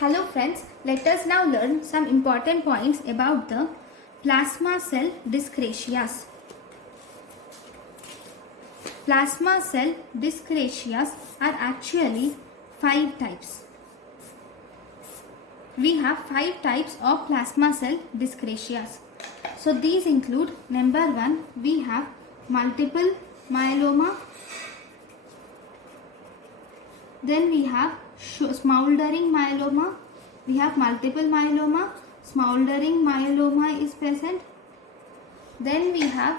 Hello friends, let us now learn some important points about the plasma cell dyscrasias. Plasma cell dyscrasias are actually 5 types. We have 5 types of plasma cell dyscrasias. So these include, number 1, we have multiple myeloma. Then we have smoldering myeloma. We have multiple myeloma. Smoldering myeloma is present. Then we have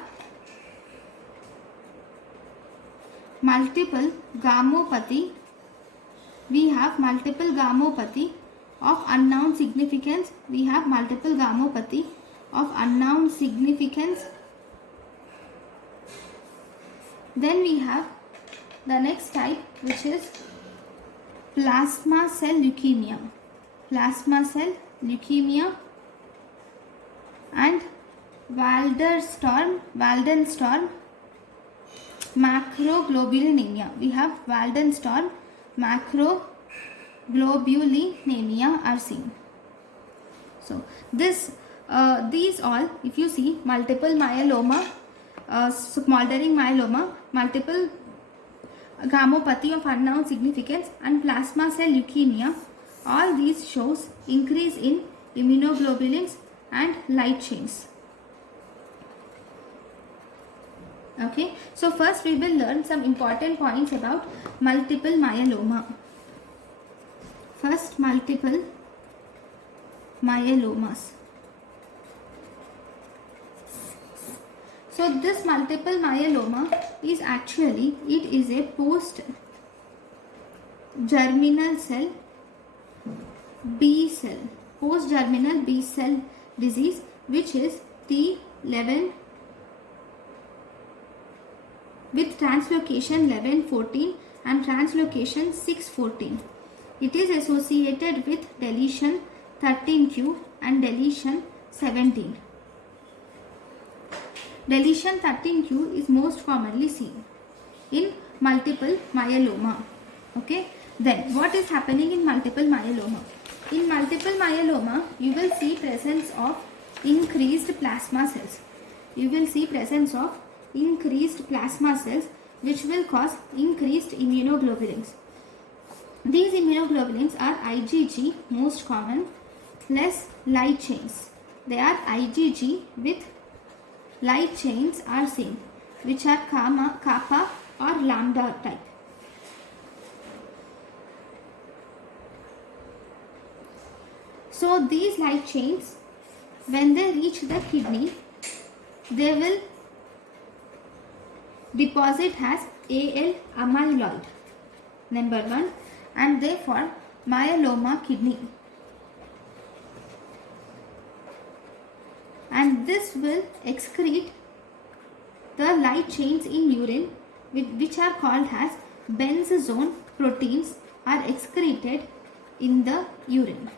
multiple gammopathy. We have multiple gammopathy of unknown significance. We have multiple gammopathy of unknown significance. Then we have the next type, which is plasma cell leukemia. Plasma cell leukemia and Waldenstrom macroglobulinemia. We have Waldenstrom macroglobulinemia are seen. So these all, if you see, multiple myeloma, smoldering myeloma, multiple gammopathy of unknown significance and plasma cell leukemia, all these shows increase in immunoglobulins and light chains. Okay, so first we will learn some important points about multiple myeloma. First, multiple myelomas. So this multiple myeloma is actually, it is a post-germinal cell B cell, post-germinal B cell disease, which is T11 with translocation 1114 and translocation 614. It is associated with deletion 13q and deletion 17. Deletion 13q is most commonly seen in multiple myeloma. Okay. Then what is happening in multiple myeloma? In multiple myeloma, you will see presence of increased plasma cells. You will see presence of increased plasma cells, which will cause increased immunoglobulins. These immunoglobulins are IgG, most common, plus light chains. They are IgG with light chains are seen, which are kappa or lambda type. So these light chains, when they reach the kidney, they will deposit as AL amyloid, number 1, and they form myeloma kidney. And this will excrete the light chains in urine, which are called as benzosome proteins, are excreted in the urine.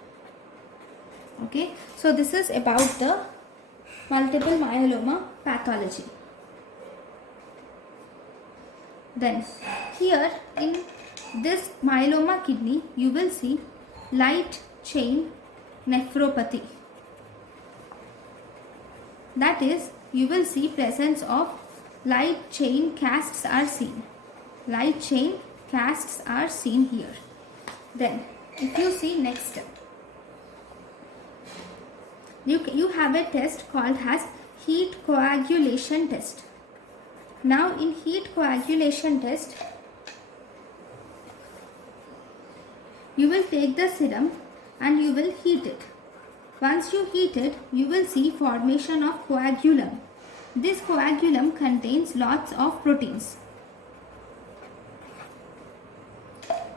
Okay, so this is about the multiple myeloma pathology. Then here in this myeloma kidney, you will see light chain nephropathy. That is, you will see presence of light chain casts are seen. Light chain casts are seen here. Then if you see next, you have a test called as heat coagulation test. Now in heat coagulation test, you will take the serum and you will heat it. Once you heat it, you will see formation of coagulum. This coagulum contains lots of proteins.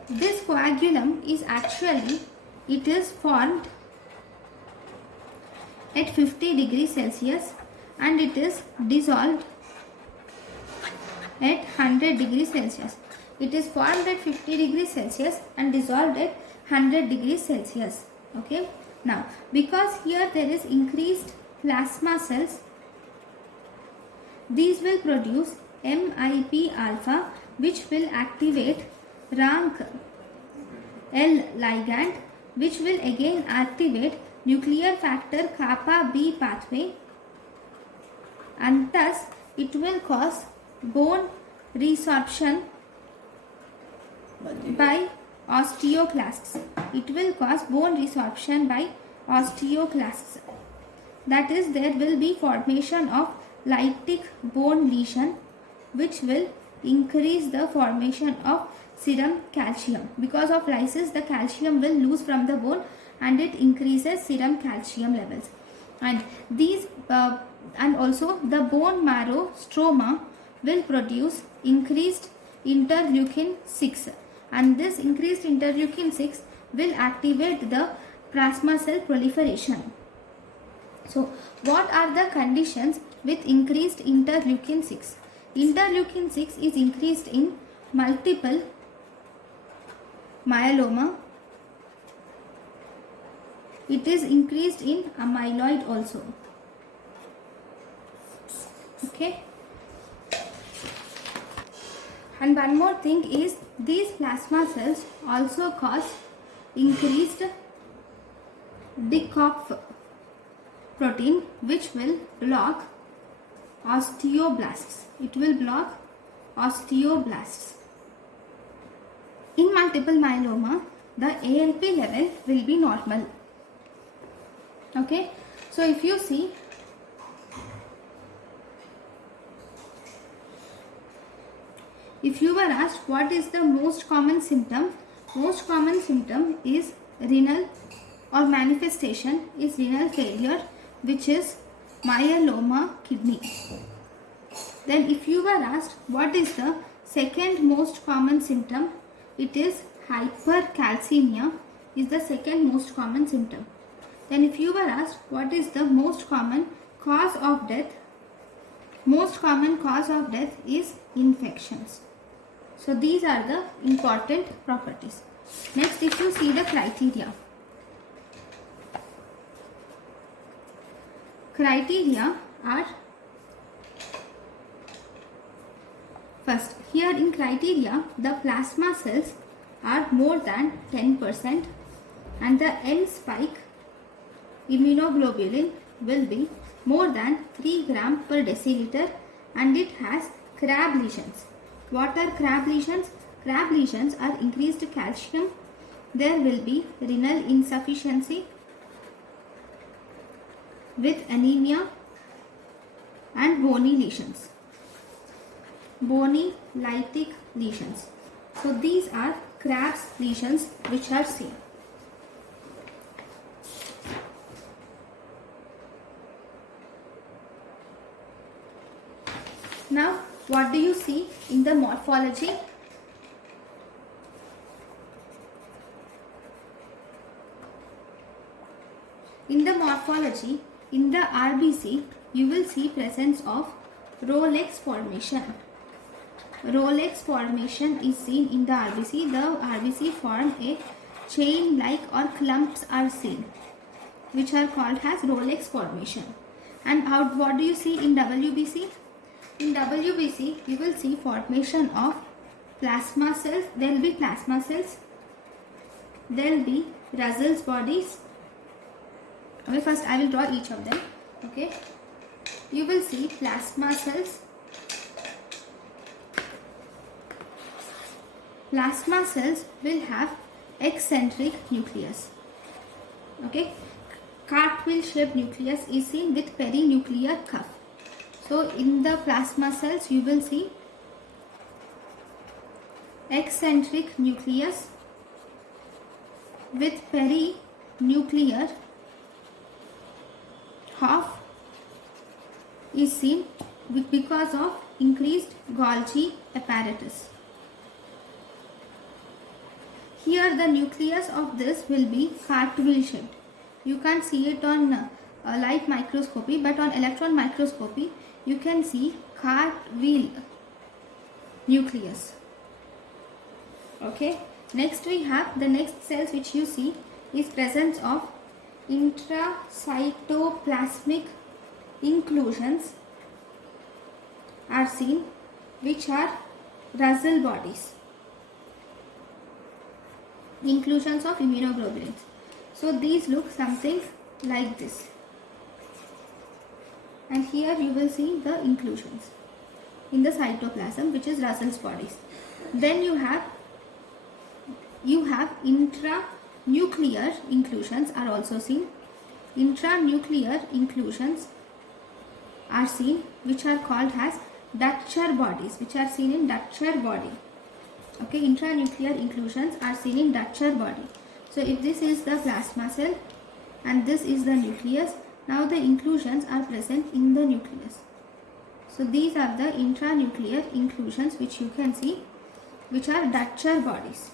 This coagulum is actually, it is formed at 50 degrees Celsius and it is dissolved at 100 degrees Celsius. It is formed at 50 degrees Celsius and dissolved at 100 degrees Celsius. Okay. Now, because here there is increased plasma cells, these will produce MIP alpha, which will activate rank L ligand which will again activate nuclear factor kappa B pathway, and thus it will cause bone resorption by osteoclasts. It will cause bone resorption by osteoclasts. That is, there will be formation of lytic bone lesion, which will increase the formation of serum calcium. Because of lysis, the calcium will lose from the bone and it increases serum calcium levels. And these and also the bone marrow stroma will produce increased interleukin 6, and this increased interleukin 6 will activate the plasma cell proliferation. So what are the conditions with increased interleukin 6? Interleukin 6 is increased in multiple myeloma. It is increased in amyloid also. Okay. And one more thing is, these plasma cells also cause increased Dickoff protein, which will block osteoblasts. It will block osteoblasts. In multiple myeloma, the ALP level will be normal. Okay. So if you see, if you were asked what is the most common symptom is renal, or manifestation is renal failure, which is myeloma kidney. Then if you were asked what is the second most common symptom, it is hypercalcemia is the second most common symptom. Then if you were asked what is the most common cause of death is infections. So these are the important properties. Next, if you see the criteria are, first, here in criteria, the plasma cells are more than 10% and the N spike immunoglobulin will be more than 3 gram per deciliter, and it has Crab lesions. What are Crab lesions? Crab lesions are increased calcium. There will be renal insufficiency with anemia and bony lesions, bony lytic lesions. So these are Crab's lesions which are seen. Now what do you see in the morphology? In the morphology, in the RBC, you will see presence of Rolex formation. Rolex formation is seen in the RBC. The RBC form a chain-like or clumps are seen, which are called as Rolex formation. And what do you see in WBC? In WBC, you will see formation of plasma cells. There will be plasma cells. There will be Russell's bodies. Okay, first I will draw each of them. Okay, you will see plasma cells. Plasma cells will have eccentric nucleus. Okay, cartwheel shaped nucleus is seen with perinuclear cuff. So in the plasma cells you will see eccentric nucleus with perinuclear half is seen because of increased Golgi apparatus. Here the nucleus of this will be cartwheel shaped. You can't see it on light microscopy, but on electron microscopy you can see cartwheel nucleus. Okay. Next we have the next cells which you see is presence of intracytoplasmic inclusions are seen, which are Russell bodies, inclusions of immunoglobulins. So these look something like this. And here you will see the inclusions in the cytoplasm, which is Russell's bodies. Then you have intranuclear inclusions are also seen. Intranuclear inclusions are seen, which are called as Dutcher bodies, which are seen in Dutcher body. Okay, intranuclear inclusions are seen in Dutcher body. So if this is the plasma cell and this is the nucleus, now the inclusions are present in the nucleus. So these are the intranuclear inclusions which you can see, which are Dutcher bodies.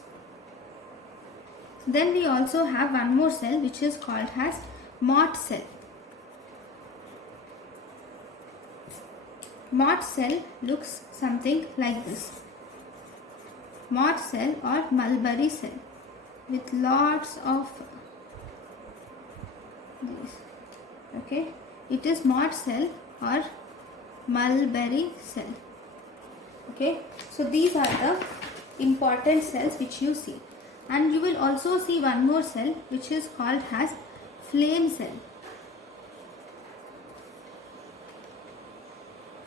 Then we also have one more cell which is called as Mott cell. Mott cell looks something like this. Mott cell or mulberry cell with lots of these. Okay, it is Mott cell or mulberry cell. Okay, so these are the important cells which you see, and you will also see one more cell which is called as flame cell.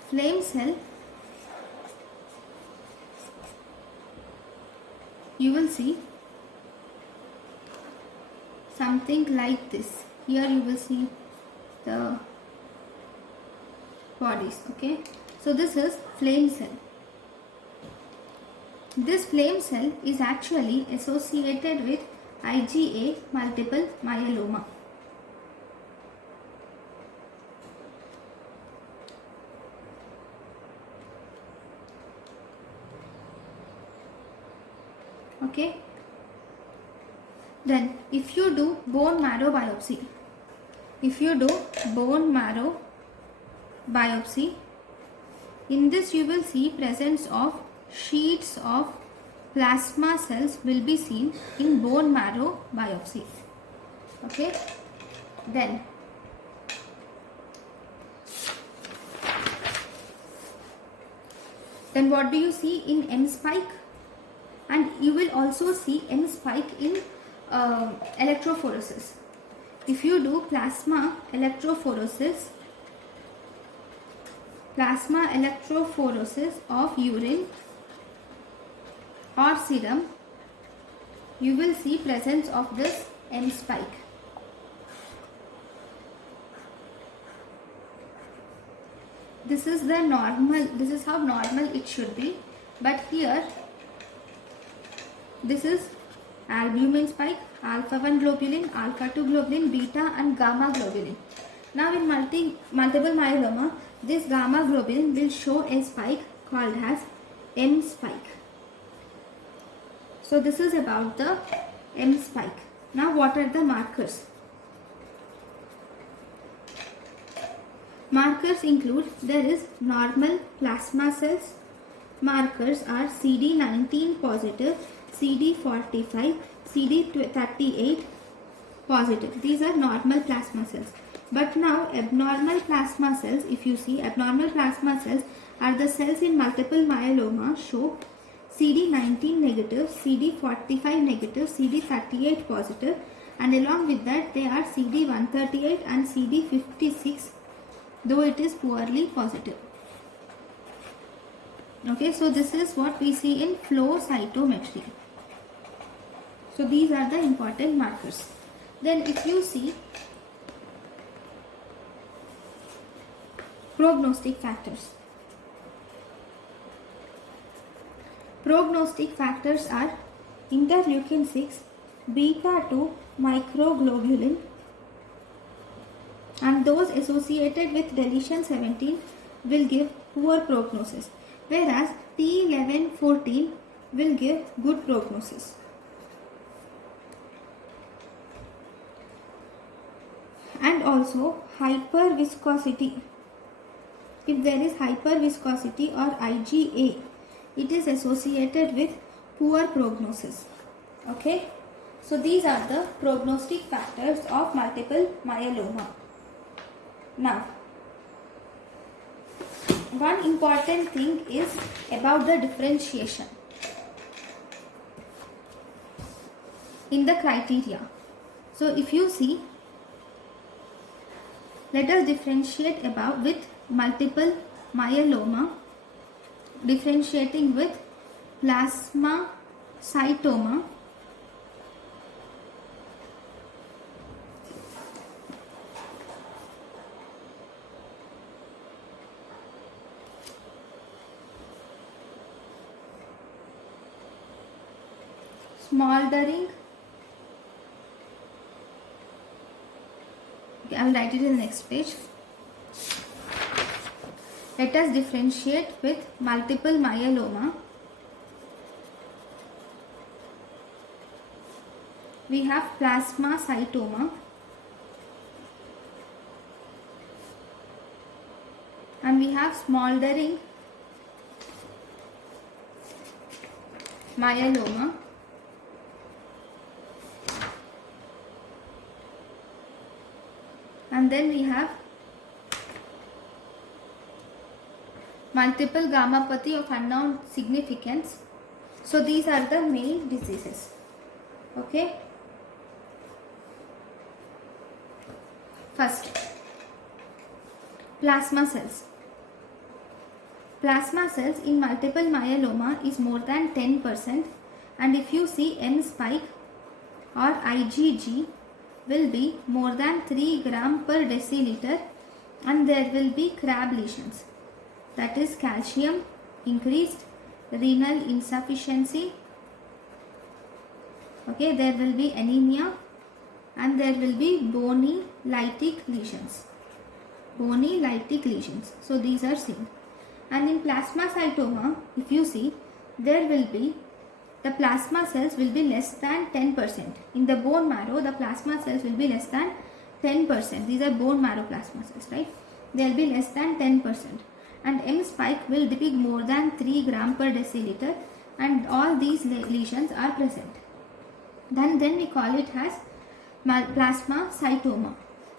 Flame cell, you will see something like this. Here you will see the bodies. Okay, so this is flame cell. This flame cell is actually associated with IgA multiple myeloma. Okay, then if you do bone marrow biopsy, in this you will see presence of sheets of plasma cells will be seen in bone marrow biopsy. Okay, then what do you see in M spike? And you will also see M spike in electrophoresis. If you do plasma electrophoresis of urine or serum, you will see presence of this M spike. This is the normal, this is how normal it should be, but here this is albumin spike, alpha 1 globulin, alpha 2 globulin, beta and gamma globulin. Now in multiple myeloma, this gamma globulin will show a spike called as M spike. So this is about the M spike. Now what are the markers? Markers include, there is normal plasma cells. Markers are CD19 positive, CD45, CD38 positive. These are normal plasma cells. But now abnormal plasma cells, if you see, abnormal plasma cells are the cells in multiple myeloma show CD19 negative, CD45 negative, CD38 positive, and along with that they are CD138 and CD56, though it is poorly positive. Okay, so this is what we see in flow cytometry. So these are the important markers. Then if you see prognostic factors. Prognostic factors are interleukin 6, beta 2 microglobulin, and those associated with deletion 17 will give poor prognosis, whereas T1114 will give good prognosis. And also hyperviscosity. If there is hyperviscosity or IgA, it is associated with poor prognosis. Okay, so these are the prognostic factors of multiple myeloma. Now, one important thing is about the differentiation in the criteria. So if you see, let us differentiate about with multiple myeloma, differentiating with plasmacytoma, smoldering. Okay, I will write it in the next page. Let us differentiate with multiple myeloma. We have plasmacytoma and we have smoldering myeloma. And then we have multiple gammopathy of unknown significance. So these are the main diseases. Okay. First, plasma cells. Plasma cells in multiple myeloma is more than 10%, and if you see M spike or IgG will be more than 3 gram per deciliter, and there will be Crab lesions, that is calcium increased, renal insufficiency, okay, there will be anemia, and there will be bony lytic lesions. Bony lytic lesions. So these are seen. And in plasmacytoma, if you see, there will be the plasma cells will be less than 10%. In the bone marrow, the plasma cells will be less than 10%. These are bone marrow plasma cells, right? They will be less than 10%. And M spike will be more than 3 gram per deciliter, and all these lesions are present. Then we call it as plasmacytoma.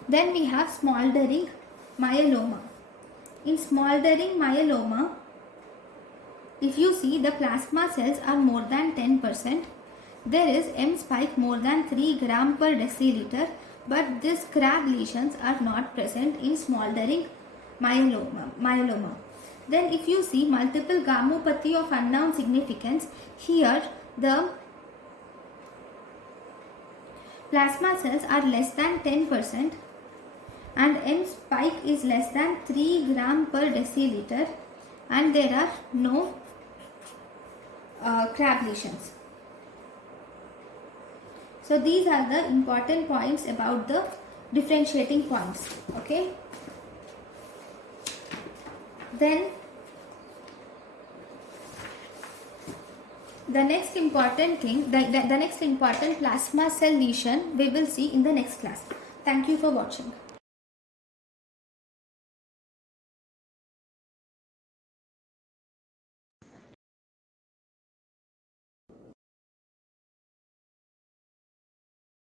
Then we have smoldering myeloma. In smoldering myeloma, if you see, the plasma cells are more than 10%. There is M spike more than 3 gram per deciliter, but these Crab lesions are not present in smoldering myeloma. Then if you see multiple gammopathy of unknown significance, here the plasma cells are less than 10% and M spike is less than 3 gram per deciliter, and there are no Crab lesions. So these are the important points about the differentiating points. Okay. Then the next important thing, the next important plasma cell lesion we will see in the next class. Thank you for watching.